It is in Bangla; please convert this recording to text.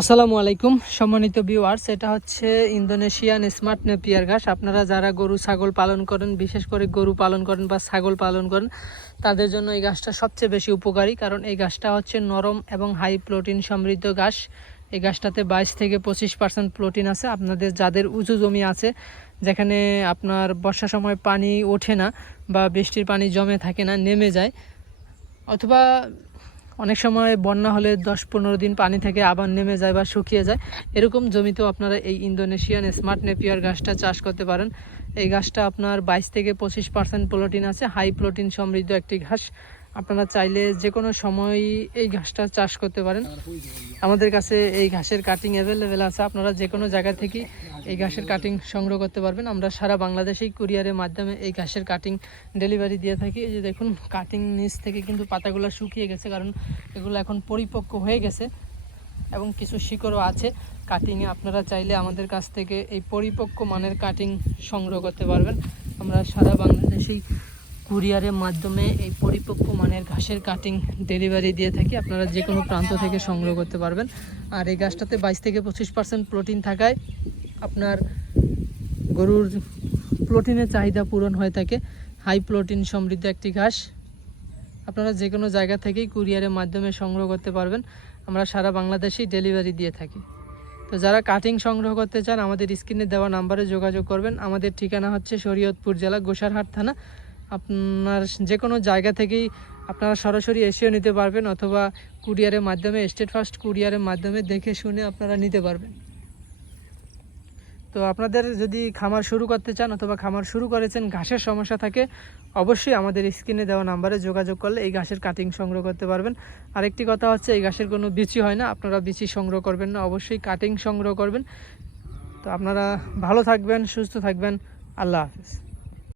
আসসালামু আলাইকুম সম্মানিত ভিউয়ার্স, এটা হচ্ছে ইন্দোনেশিয়ান স্মার্ট নেপিয়ার ঘাস। আপনারা যারা গরু ছাগল পালন করেন, বিশেষ করে গরু পালন করেন বা ছাগল পালন করেন, তাদের জন্য এই ঘাসটা সবচেয়ে বেশি উপকারী। কারণ এই ঘাসটা হচ্ছে নরম এবং হাই প্রোটিন সমৃদ্ধ ঘাস। এই ঘাসটাতে 22 থেকে 25% প্রোটিন আছে। আপনাদের যাদের উঁচু জমি আছে, যেখানে আপনার বর্ষার সময় পানি ওঠে না বা বৃষ্টির পানি জমে থাকে না, নেমে যায়, অথবা অনেক সময় বন্যা হলে 10-15 দিন পানি থেকে আবার নেমে যায় বা শুকিয়ে যায়, এরকম জমিতেও আপনারা এই ইন্দোনেশিয়ান স্মার্ট নেপিয়ার ঘাসটা চাষ করতে পারেন। এই ঘাসটা আপনার 22 থেকে 25% প্রোটিন আছে, হাই প্রোটিন সমৃদ্ধ একটি ঘাস। আপনারা চাইলে যে কোনো সময় এই ঘাসটা চাষ করতে পারেন। আমাদের কাছে এই ঘাসের কাটিং অ্যাভেলেবেল আছে। আপনারা যে কোনো জায়গা থেকে এই ঘাসের কাটিং সংগ্রহ করতে পারবেন। আমরা সারা বাংলাদেশেই কুরিয়ারের মাধ্যমে এই ঘাসের কাটিং ডেলিভারি দিয়ে থাকি। এই যে দেখুন, কাটিং নিচ থেকে কিন্তু পাতাগুলো শুকিয়ে গেছে, কারণ এগুলো এখন পরিপক্ক হয়ে গেছে এবং কিছু শিকড়ও আছে কাটিংয়ে। আপনারা চাইলে আমাদের কাছ থেকে এই পরিপক্ক মানের কাটিং সংগ্রহ করতে পারবেন। আমরা সারা বাংলাদেশেই কুরিয়ারের মাধ্যমে এই পরিপক্ক মানের ঘাসের কাটিং ডেলিভারি দিয়ে থাকি। আপনারা যে কোনো প্রান্ত থেকে সংগ্রহ করতে পারবেন। আর এই ঘাসটাতে 22 থেকে 25% প্রোটিন থাকায় আপনার গরুর প্রোটিনের চাহিদা পূরণ হয়ে থাকে। হাই প্রোটিন সমৃদ্ধ একটি ঘাস। আপনারা যে কোনো জায়গা থেকেই কুরিয়ারের মাধ্যমে সংগ্রহ করতে পারবেন। আমরা সারা বাংলাদেশেই ডেলিভারি দিয়ে থাকি। তো যারা কাটিং সংগ্রহ করতে চান, আমাদের স্ক্রিনে দেওয়া নাম্বারে যোগাযোগ করবেন। আমাদের ঠিকানা হচ্ছে শরীয়তপুর জেলা, গোসারহাট থানা। আপনার যে কোনো জায়গা থেকেই আপনারা সরাসরি এসেও নিতে পারবেন, অথবা কুরিয়ারের মাধ্যমে, স্টেট ফার্স্ট কুরিয়ারের মাধ্যমে দেখে শুনে আপনারা নিতে পারবেন। তো আপনাদের যদি খামার শুরু করতে চান অথবা খামার শুরু করেছেন, ঘাসের সমস্যা থাকে, অবশ্যই আমাদের স্ক্রিনে দেওয়া নাম্বারে যোগাযোগ করলে এই ঘাসের কাটিং সংগ্রহ করতে পারবেন। আরেকটি কথা হচ্ছে, এই ঘাসের কোনো বিচি হয় না। আপনারা বিচি সংগ্রহ করবেন না, অবশ্যই কাটিং সংগ্রহ করবেন। তো আপনারা ভালো থাকবেন, সুস্থ থাকবেন। আল্লাহ হাফেজ।